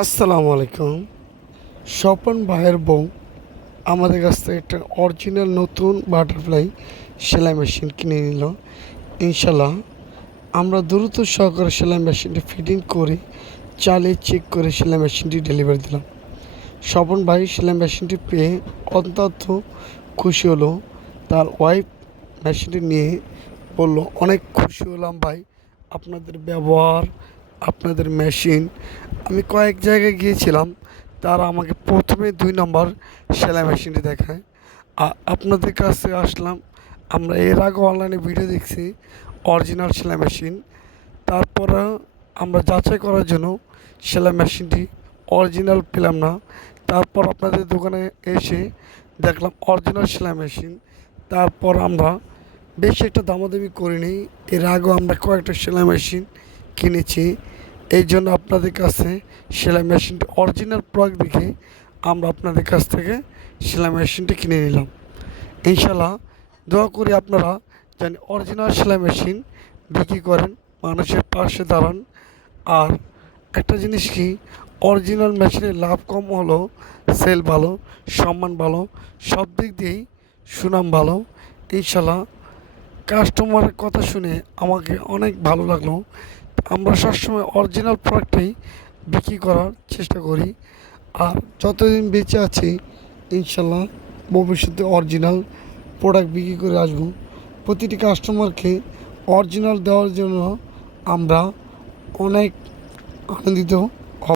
আসসালামু আলাইকুম। স্বপন ভাইয়ের বউ আমাদের কাছ থেকে একটা অরিজিনাল নতুন বাটারফ্লাই সেলাই মেশিন কিনে নিল। ইনশাল্লাহ আমরা দ্রুত সহকারে সেলাই মেশিনটি ফিটিং করে, চালিয়ে চেক করে সেলাই মেশিনটি ডেলিভারি দিলাম। স্বপন ভাই সেলাই মেশিনটি পেয়ে অত্যন্ত খুশি হলো। তার ওয়াইফ মেশিনটি নিয়ে বলল, অনেক খুশি হলাম ভাই। আপনাদের ব্যবহার, আপনাদের মেশিন আমি কয়েক জায়গায় গিয়েছিলাম, তারা আমাকে প্রথমে দুই নম্বর সেলাই মেশিনটি দেখায়। আপনাদের কাছে আসলাম, আমরা এর আগে অনলাইনে ভিডিও দেখছি অরিজিনাল সেলাই মেশিন। তারপরে আমরা যাচাই করার জন্য সেলাই মেশিনটি অরিজিনাল পেলাম না। তারপর আপনাদের দোকানে এসে দেখলাম অরিজিনাল সেলাই মেশিন। তারপর আমরা বেশি একটা দামাদামি করিনি, এর আগেও আমরা কয়েকটা সেলাই মেশিন কিনেছি। এই জন্য আপনাদের কাছে সেলাই মেশিনটি অরিজিনাল প্রোডাক্ট দেখে আমরা আপনাদের কাছ থেকে সেলাই মেশিনটি কিনে নিলাম। ইনশাল্লাহ দোয়া করি আপনারা যেন অরিজিনাল সেলাই মেশিন বিক্রি করেন, মানুষের পাশে দাঁড়ান। আর একটা জিনিস কি অরিজিনাল মেশিনের লাভ কম হলো সেল ভালো, সম্মান ভালো, সব দিক দিয়েই সুনাম ভালো। ইনশাল্লাহ কাস্টমারের কথা শুনে আমাকে অনেক ভালো লাগল। আমরা সবসময় অরিজিনাল প্রোডাক্টটাই বিক্রি করার চেষ্টা করি। আর যতদিন বেঁচে আছি, ইনশাল্লাহ ভবিষ্যতে অরিজিনাল প্রোডাক্ট বিক্রি করে আসব। প্রতিটি কাস্টমারকে অরিজিনাল দেওয়ার জন্য আমরা অনেক আনন্দিত।